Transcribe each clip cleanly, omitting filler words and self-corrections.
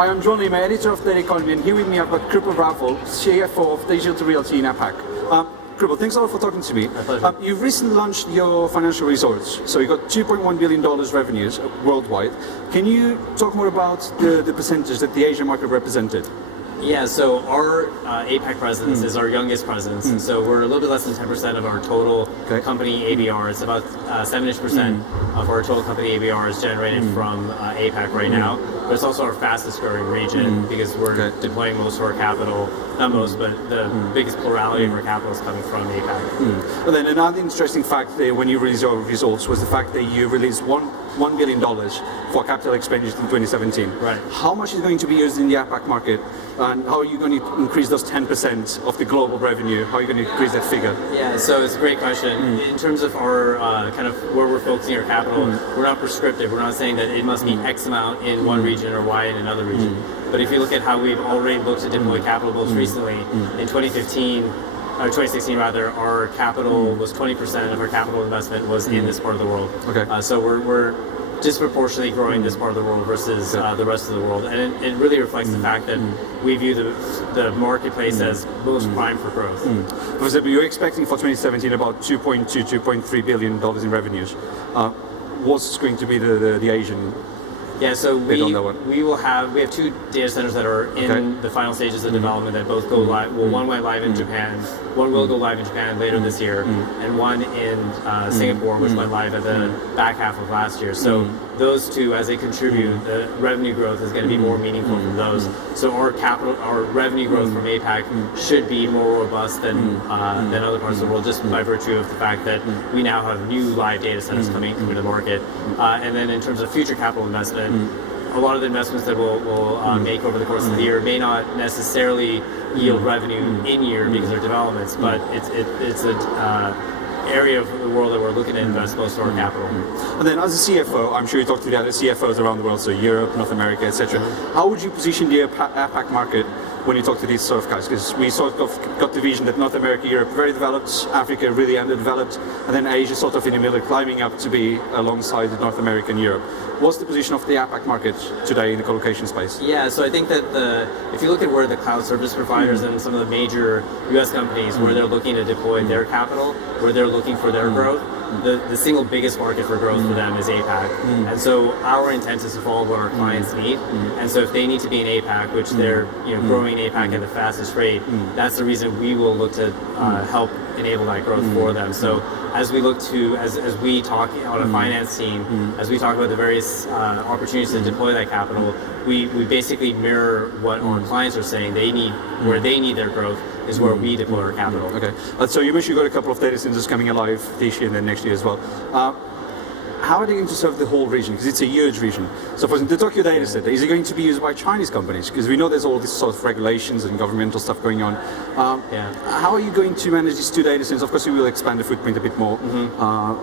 Hi, I'm John Lima, editor of Daily Economy, and here with me I've got Krupal Raval, CFO of Digital Realty in APAC. Krupal, thanks a lot for talking to me. My pleasure. You've recently launched your financial results, so you got $2.1 billion revenues worldwide. Can you talk more about the percentage that the Asian market represented? Yeah, so our APAC presence is our youngest presence. So we're a little bit less than 10% of our total company ABR. It's about 7-ish% of our total company ABR is generated from APAC right now. But it's also our fastest growing region because we're deploying most of our capital, not most, but the biggest plurality of our capital is coming from APAC. And then another interesting fact when you released your results was the fact that you released $1 billion for capital expenditures in 2017. Right. How much is going to be used in the APAC market, and how are you going to increase those 10% of the global revenue? How are you going to increase that figure? Yeah, so it's a great question. In terms of our kind of where we're focusing our capital, we're not prescriptive. We're not saying that it must be X amount in one region or Y in another region. But if you look at how we've already looked to deploy capital most recently, in 2015, or 2016 rather, our capital was 20% of our capital investment was in this part of the world. Okay. So we're disproportionately growing this part of the world versus the rest of the world, and it really reflects the fact that we view the marketplace as most prime for growth. For example, you're expecting for 2017 about $2.3 billion in revenues. What's going to be the Asian? Yeah, so we have two data centers that are in the final stages of development that both go live. Well, one went live in Japan, one will go live in Japan later this year, and one in Singapore, which went live at the back half of last year. So those two, as they contribute, the revenue growth is going to be more meaningful from those. So our revenue growth from APAC should be more robust than other parts of the world, just by virtue of the fact that we now have new live data centers coming into the market. And then in terms of future capital investment, a lot of the investments that we'll make over the course of the year may not necessarily yield revenue in year because they're developments, but it's an area of the world that we're looking to invest most of our capital. And then as a CFO, I'm sure you talk to the other CFOs around the world, so Europe, North America, etc. How would you position the APAC market when you talk to these sort of guys? Because we sort of got the vision that North America, Europe very developed, Africa really underdeveloped, and then Asia sort of in the middle, climbing up to be alongside North America and Europe. What's the position of the APAC market today in the colocation space? Yeah, so I think that if you look at where the cloud service providers and some of the major US companies, where they're looking to deploy their capital, where they're looking for their growth, the single biggest market for growth for them is APAC. And so our intent is to follow what our clients need. And so if they need to be in APAC, which they're growing APAC at the fastest rate, that's the reason we will look to help enable that growth for them. So as we look to, as we talk on a finance team, as we talk about the various opportunities to deploy that capital, we basically mirror what our clients are saying they need, where they need their growth is where we deploy our capital. Okay. So you mentioned you got a couple of data centers coming alive this year and then next year as well. How are they going to serve the whole region? Because it's a huge region. So for example, the Tokyo data center, is it going to be used by Chinese companies? Because we know there's all this sort of regulations and governmental stuff going on. How are you going to manage these two data centers? Of course, we will expand the footprint a bit more.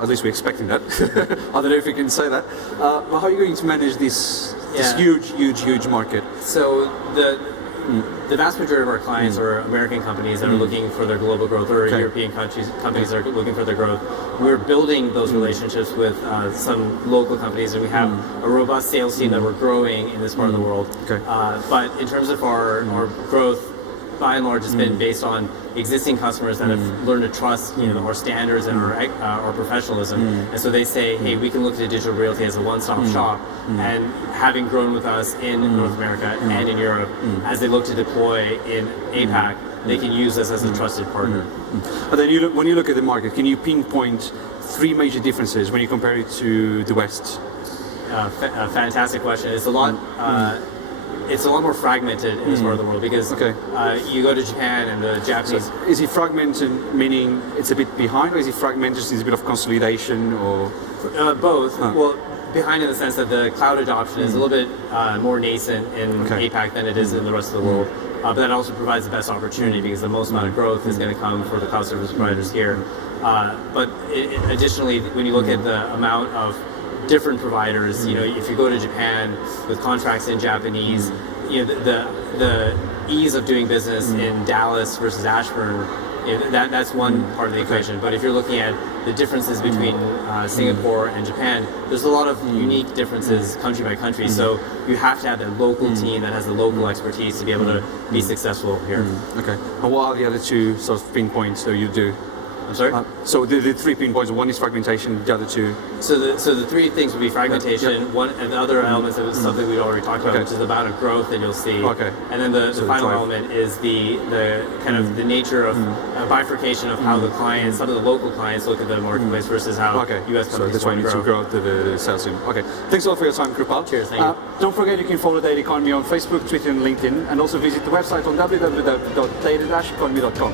At least we're expecting that. I don't know if we can say that. But how are you going to manage this huge market? So the vast majority of our clients are American companies that are looking for their global growth, or European companies that are looking for their growth. We're building those relationships with some local companies, and we have a robust sales team that we're growing in this part of the world. But in terms of our growth, by and large, it's been based on existing customers that have learned to trust our standards and our professionalism. And so they say, hey, we can look at Digital Realty as a one-stop shop. And having grown with us in North America and in Europe, as they look to deploy in APAC, they can use us as a trusted partner. And then when you look at the market, can you pinpoint three major differences when you compare it to the West? A fantastic question. It's a lot. It's a lot more fragmented in this part of the world because you go to Japan and the Japanese. So is it fragmented meaning it's a bit behind, or is it fragmented, needs a bit of consolidation, or both? Well, behind in the sense that the cloud adoption is a little bit more nascent in APAC than it is in the rest of the world. But that also provides the best opportunity because the most amount of growth is going to come for the cloud service providers here. But additionally, when you look at the amount of different providers, if you go to Japan with contracts in Japanese, the ease of doing business in Dallas versus Ashburn That's one part of the equation. But if you're looking at the differences between Singapore and Japan, there's a lot of unique differences country by country. So you have to have a local team that has the local expertise to be able to be successful here. Okay. And what are the other two sort of pinpoints that you do? I'm sorry? So the 3 pinpoints, one is fragmentation, the other 2? So the 3 things would be fragmentation, one, and the other elements, it was something we'd already talked about, which is the amount of growth that you'll see. Okay. And then the final element is the kind of the nature of bifurcation of how the clients, some of the local clients look at the marketplace versus how US companies so that's why you need to grow the sales team. Okay. Thanks a lot for your time, Krupal. Cheers, thank you. Don't forget you can follow Data Economy on Facebook, Twitter and LinkedIn, and also visit the website on www.data-economy.com.